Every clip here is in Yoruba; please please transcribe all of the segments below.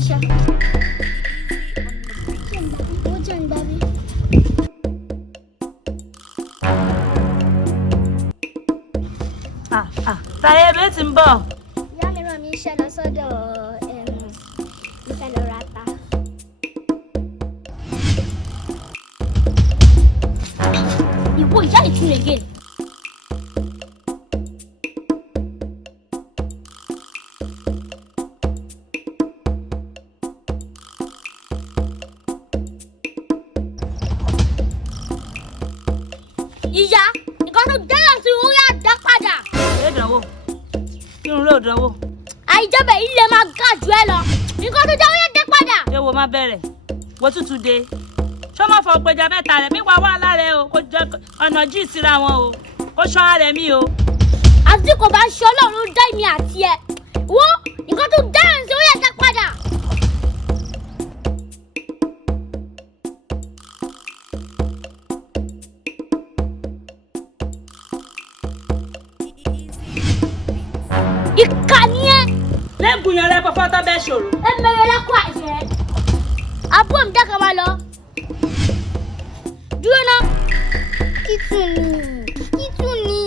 Isha. Táyé bí ti ń bọ̀. Ìyá mi rán mi iṣẹ́ lọ sọ́dọ̀ ìfẹ́ lọ ra ata. Ìwọ ìyá ìtúlẹ̀ again. Ìyá, nǹkan tó dára sí orí àdá padà. Ìdánwò. Kí n ló dánwò? Àìjẹ́bẹ̀ ilé máa ga jù ẹ lọ. Nǹkan tó dára dé padà. Ewo máa bẹ̀rẹ̀. Wo tútù dé. Ṣé máa fọ péjà mẹ́ta rẹ̀ mí wá wà lára o kó jẹ́ ọ̀nà jí síra wọn o. Kó ṣọ́ ara rẹ̀ mí o. Àti kò bá ṣe Ọlọ́run ló dá èmi àti ẹ. Wo nǹkan tó dára sí orí àdá padà. Ìkànnì ẹ. Lẹ́gùn yẹn rẹ̀ fọ́fọ́ tó bẹ́ẹ̀ ṣòro. Ẹ mẹ́rẹ̀ lẹ́kọ̀ọ́ àjẹ́. Àbúrò mi dákẹ́ máa lọ. Dúró ná. Kítù ni.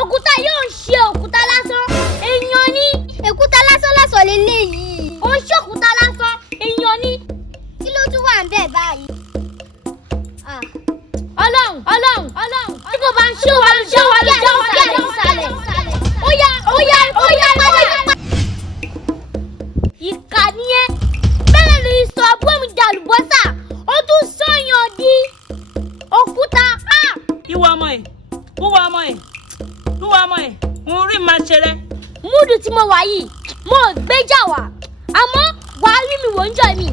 Òkúta yóò ń ṣe òkúta lásán. Èèyàn ni. Èkúta lásán lélẹ́yìí. Ó ń ṣe òkúta lásán. Èèyàn ni. Kí ló tún wà ń bẹ̀ báyìí? Ọlọ́run. Tí kò bá ń ṣe wà lójú Ó yá. Ìkànnì ẹ. Bẹ́ẹ̀ ló sọ àbúrò mi dàlùbọ́sà. Ó tún sọ̀yàn di òkúta. Ìwọ ọmọ ẹ̀. Mo rí màá ṣe rẹ. Múdù tí mo wà yìí, mo gbéjà wá. Àmọ́ wàá rí mi wò ń jọ mi.